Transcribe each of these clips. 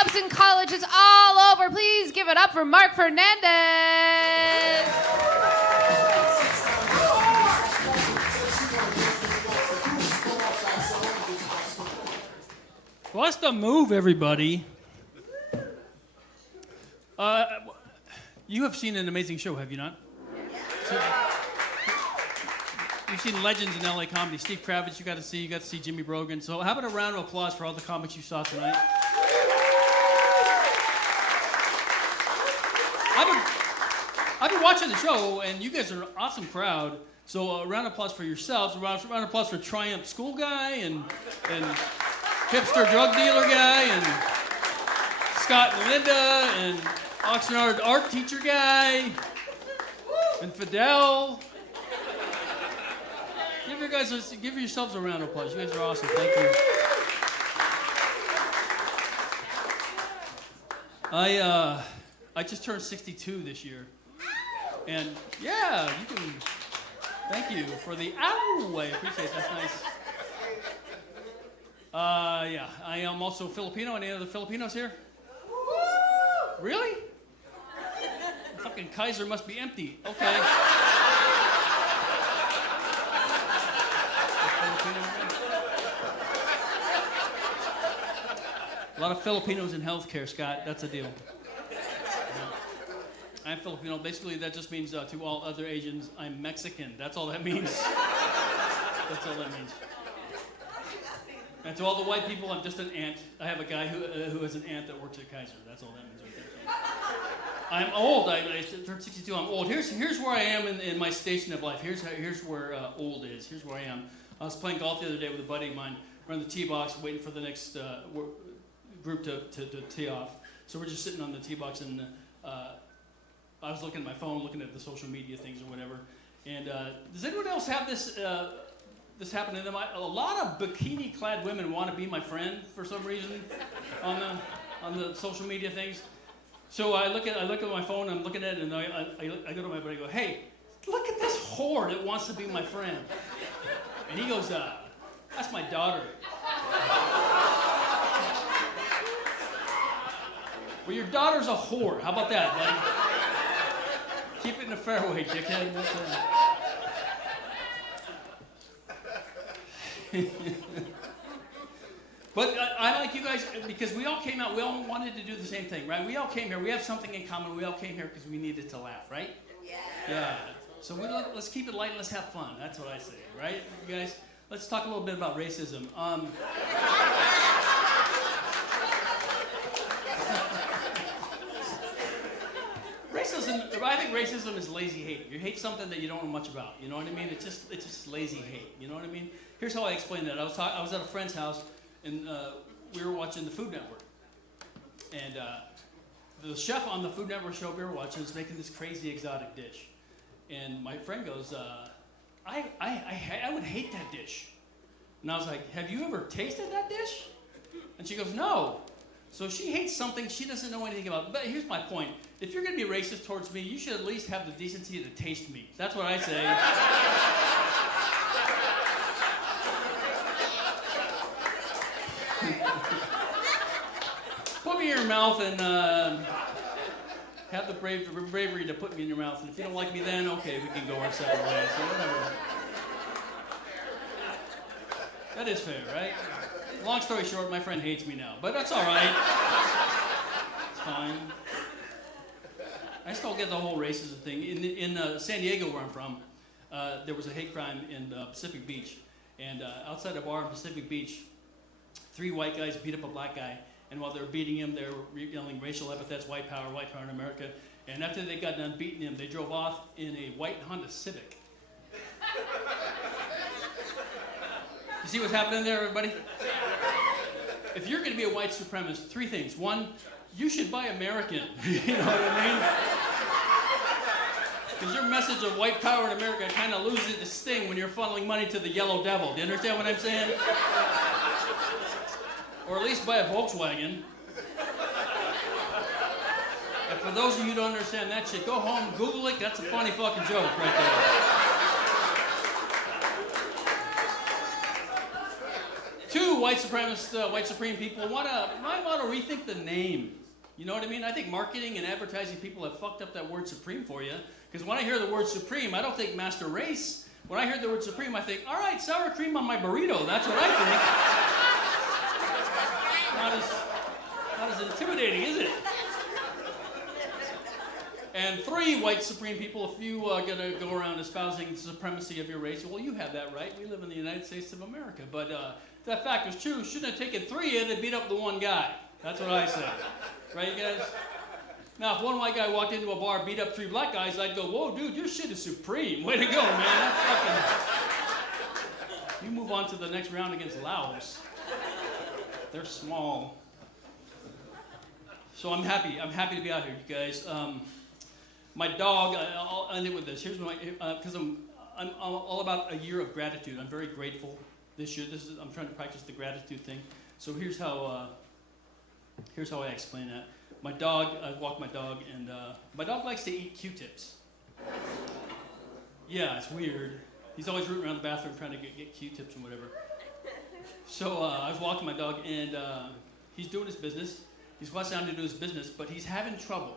clubs and colleges all over. Please give it up for Mark Fernandez. What's the move, everybody? You have seen an amazing show, have you not? You've seen legends in LA comedy. Steve Kravitz, you got to see Jimmy Brogan. So how about a round of applause for all the comics you saw tonight? I've been watching the show, and you guys are an awesome crowd. So a round of applause for yourselves, a round of applause for Triumph School Guy, and hipster drug dealer guy, and Scott and Linda, and Oxnard art teacher guy, and Fidel. Give yourselves a round of applause. You guys are awesome. Thank you. I just turned 62 this year, and yeah, you can. Thank you for the ow. I appreciate it. That's nice. Yeah, I am also Filipino. Any other Filipinos here? Really? The fucking Kaiser must be empty. Okay. A lot of Filipinos in healthcare, Scott. That's a deal. I'm Filipino. Basically, that just means to all other Asians, I'm Mexican. That's all that means. That's all that means. And to all the white people, I'm just an aunt. I have a guy who has an aunt that works at Kaiser. That's all that means right there. I'm old. I turned 62. I'm old. Here's where I am in my station of life. Here's where old is. Here's where I am. I was playing golf the other day with a buddy of mine. We're on the tee box waiting for the next group to tee off. So we're just sitting on the tee box, and I was looking at my phone, looking at the social media things or whatever. And does anyone else have this happen to them? A lot of bikini-clad women want to be my friend for some reason on the social media things. So I look at my phone, I'm looking at it, and I go to my buddy and go, hey, look at this whore that wants to be my friend. And he goes, that's my daughter. Well, your daughter's a whore. How about that, buddy? Keep it in the fairway, dickhead. But I like you guys because we all came out. We all wanted to do the same thing, right? We all came here. We have something in common. We all came here because we needed to laugh, right? Yeah. So let's keep it light and let's have fun. That's what I say, right? You guys, let's talk a little bit about racism. I think racism is lazy hate. You hate something that you don't know much about. You know what I mean? It's just lazy hate. You know what I mean? Here's how I explain that. I was at a friend's house, and we were watching the Food Network. And the chef on the Food Network show we were watching is making this crazy exotic dish. And my friend goes, I would hate that dish. And I was like, have you ever tasted that dish? And she goes, no. So she hates something she doesn't know anything about. But here's my point. If you're going to be racist towards me, you should at least have the decency to taste me. That's what I say. Put me in your mouth and have the bravery to put me in your mouth. And if you don't like me then, okay, we can go our separate ways. So whatever. That is fair, right? Long story short, my friend hates me now, but that's all right. It's fine. I still get the whole racism thing. In San Diego, where I'm from, there was a hate crime in Pacific Beach, and outside a bar in Pacific Beach, 3 white guys beat up a black guy, and while they were beating him, they were yelling racial epithets, white power in America, and after they got done beating him, they drove off in a white Honda Civic. You see what's happening there, everybody? If you're going to be a white supremacist, 3 things. 1, you should buy American. You know what I mean? Because your message of white power in America kind of loses its sting when you're funneling money to the yellow devil. Do you understand what I'm saying? Or at least buy a Volkswagen. And for those of you who don't understand that shit, go home, Google it. That's a funny fucking joke right there. Two white supremacist, white supreme people might want to rethink the name. You know what I mean? I think marketing and advertising people have fucked up that word supreme for you. Because when I hear the word supreme, I don't think master race. When I hear the word supreme, I think, all right, sour cream on my burrito. That's what I think. Not as intimidating, is it? And three white supreme people, if you are going to go around espousing the supremacy of your race, well, you have that right. We live in the United States of America. But if that fact was true, shouldn't have taken three in and beat up the one guy. That's what I say. Right, you guys? Now, if one white guy walked into a bar, beat up three black guys, I'd go, whoa, dude, your shit is supreme. Way to go, man. That's fucking... You move on to the next round against Laos. They're small. So I'm happy. I'm happy to be out here, you guys. My dog, I'll end it with this. Here's my, because I'm all about a year of gratitude. I'm very grateful this year. I'm trying to practice the gratitude thing. So here's how I explain that. My dog, I walk my dog, and my dog likes to eat Q-tips. Yeah, it's weird. He's always rooting around the bathroom trying to get Q-tips and whatever. So I was walking my dog, and he's doing his business. He's squats down to do his business, but he's having trouble.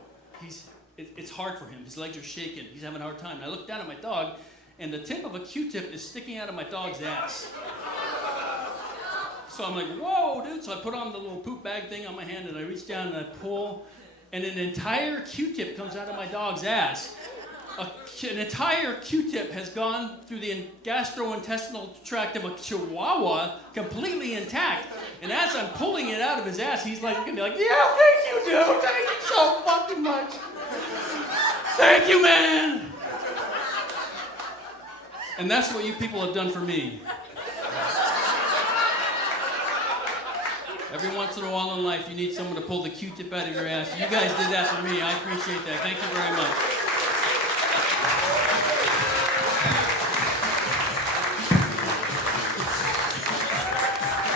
It's hard for him. His legs are shaking. He's having a hard time. And I look down at my dog, and the tip of a Q-tip is sticking out of my dog's ass. So I'm like, whoa, dude. So I put on the little poop bag thing on my hand, and I reach down and I pull, and an entire Q-tip comes out of my dog's ass. An entire Q-tip has gone through the gastrointestinal tract of a chihuahua completely intact. And as I'm pulling it out of his ass, he's like, gonna be like, yeah, thank you, dude. Thank you so fucking much. Thank you, man. And that's what you people have done for me. Every once in a while in life, you need someone to pull the Q-tip out of your ass. You guys did that for me. I appreciate that. Thank you very much.